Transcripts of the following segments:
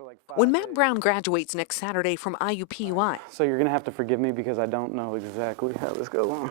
for like 5 When Matt days. Brown graduates next Saturday from IUPUI, So you're gonna have to forgive me because I don't know exactly how this goes on.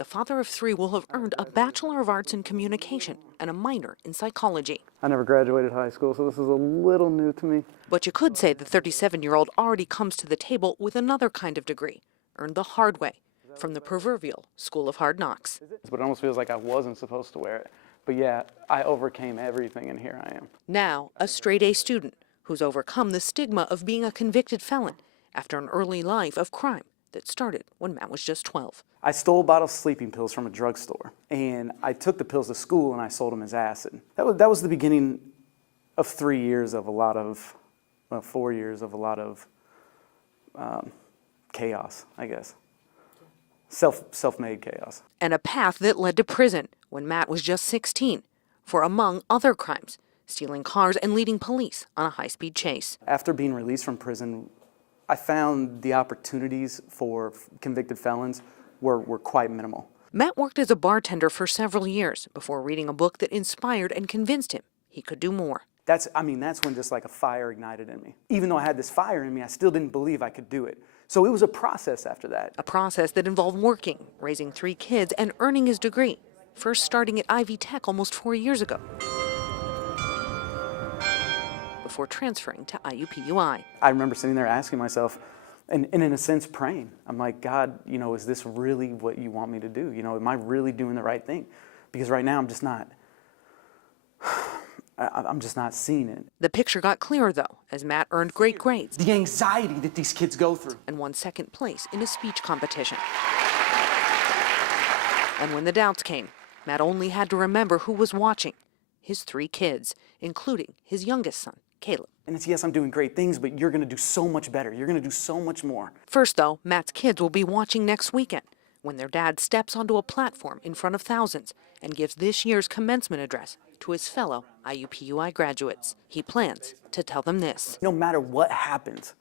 the father of 3 will have earned a Bachelor of Arts in Communication and a minor in psychology. I never graduated high school, so this is a little new to me. But you could say the 37-year-old already comes to the table with another kind of degree, earned the hard way, from the proverbial School of Hard Knocks. But it almost feels like I wasn't supposed to wear it. But yeah, I overcame everything, and here I am. Now, a straight-A student who's overcome the stigma of being a convicted felon after an early life of crime that started when Matt was just 12. I stole a bottle of sleeping pills from a drugstore, and I took the pills to school and I sold them as acid. That was the beginning of 3 years of a lot of, well, 4 years of a lot of chaos, I guess. Self-made chaos. And a path that led to prison when Matt was just 16 for, among other crimes, stealing cars and leading police on a high-speed chase. After being released from prison, I found the opportunities for convicted felons were quite minimal. Matt worked as a bartender for several years before reading a book that inspired and convinced him he could do more. That's when just like a fire ignited in me. Even though I had this fire in me, I still didn't believe I could do it. So it was a process after that. A process that involved working, raising 3 kids, and earning his degree, first starting at Ivy Tech almost 4 years ago, before transferring to IUPUI. I remember sitting there asking myself, and in a sense praying. I'm like, God, is this really what you want me to do? Am I really doing the right thing? Because right now I'm just not seeing it. The picture got clearer, though, as Matt earned great grades. The anxiety that these kids go through. And won 2nd place in a speech competition. And when the doubts came, Matt only had to remember who was watching: his 3 kids, including his youngest son, Caleb. And it's, yes, I'm doing great things, but you're going to do so much better. You're going to do so much more. First, though, Matt's kids will be watching next weekend when their dad steps onto a platform in front of thousands and gives this year's commencement address to his fellow IUPUI graduates. He plans to tell them this: no matter what happens,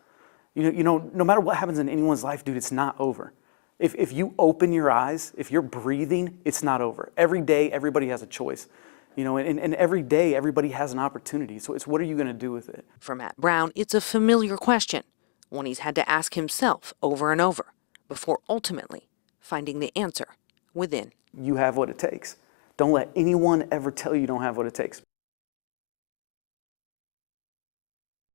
no matter what happens in anyone's life, dude, it's not over. If you open your eyes, if you're breathing, it's not over. Every day, everybody has a choice. And every day, everybody has an opportunity. So it's, what are you going to do with it? For Matt Brown, it's a familiar question, one he's had to ask himself over and over before ultimately finding the answer within. You have what it takes. Don't let anyone ever tell you don't have what it takes.